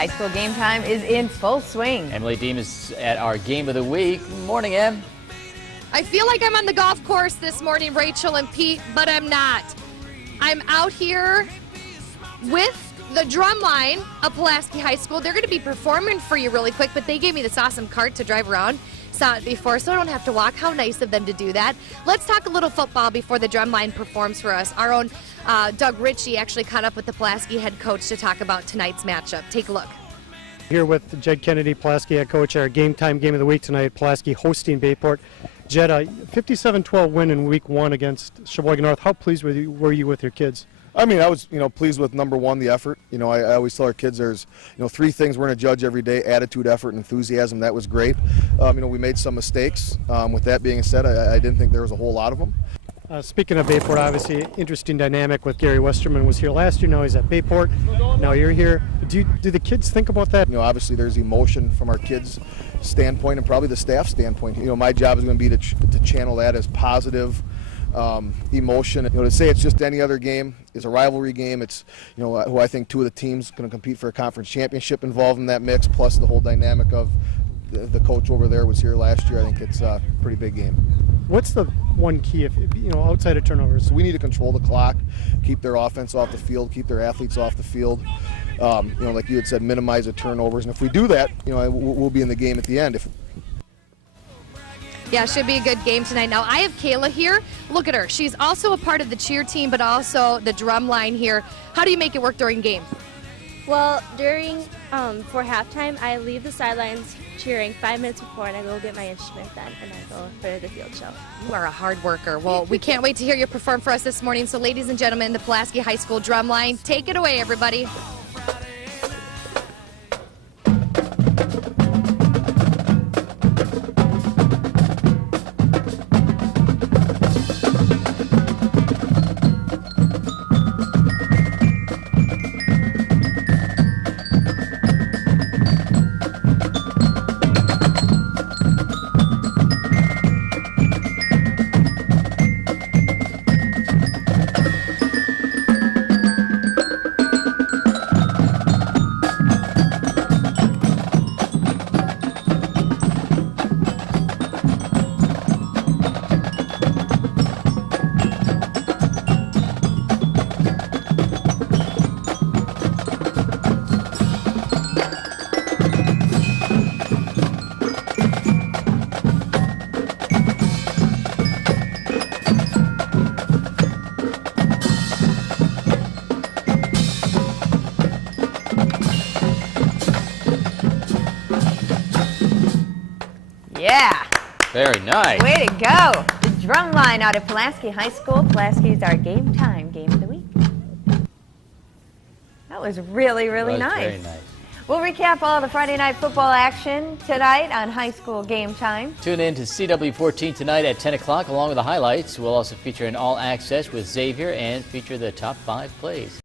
High school game time is in full swing. Emily Deem is at our game of the week. Morning, Em. I feel like I'm on the golf course this morning, Rachel and Pete, but I'm not. I'm out here with the drumline of Pulaski High School. They're going to be performing for you really quick, but they gave me this awesome cart to drive around. Saw it before, so I don't have to walk. How nice of them to do that. Let's talk a little football before the drumline performs for us. Our own Doug Ritchie actually caught up with the Pulaski head coach to talk about tonight's matchup. Take a look. Here with Jed Kennedy, Pulaski head coach, our game time game of the week tonight, Pulaski hosting Bayport. Jed, a 57-12 win in week one against Sheboygan North. How pleased were you with your kids? I mean, I was, pleased with number one, the effort. I always tell our kids there's, three things we're going to judge every day: attitude, effort, and enthusiasm. That was great. We made some mistakes. With that being said, I didn't think there was a whole lot of them. Speaking of Bayport, obviously, interesting dynamic with Gary Westerman was here last year. Now he's at Bayport. Now you're here. Do the kids think about that? Obviously, there's emotion from our kids' standpoint and probably the staff standpoint. My job is going to be to channel that as positive emotion. To say it's just any other game is a rivalry game. It's who I think two of the teams going to compete for a conference championship involved in that mix, plus the whole dynamic of the coach over there was here last year. I think it's a pretty big game. What's the one key, if outside of turnovers? So we need to control the clock, keep their offense off the field, keep their athletes off the field. Like you had said, minimize the turnovers, and if we do that, we'll be in the game at the end. Yeah, should be a good game tonight. Now, I have Kayla here. Look at her. She's also a part of the cheer team, but also the drum line here. How do you make it work during games? Well, for halftime, I leave the sidelines cheering 5 minutes before, and I go get my instrument then, and I go for the field show. You are a hard worker. Well, we can't wait to hear you perform for us this morning. So, ladies and gentlemen, the Pulaski High School drum line, take it away, everybody. Yeah. Very nice. Way to go. The drum line out of Pulaski High School. Pulaski's our game time game of the week. That was really, really nice. Very nice. We'll recap all the Friday night football action tonight on High School Game Time. Tune in to CW14 tonight at 10 o'clock along with the highlights. We'll also feature an all-access with Xavier and feature the top 5 plays.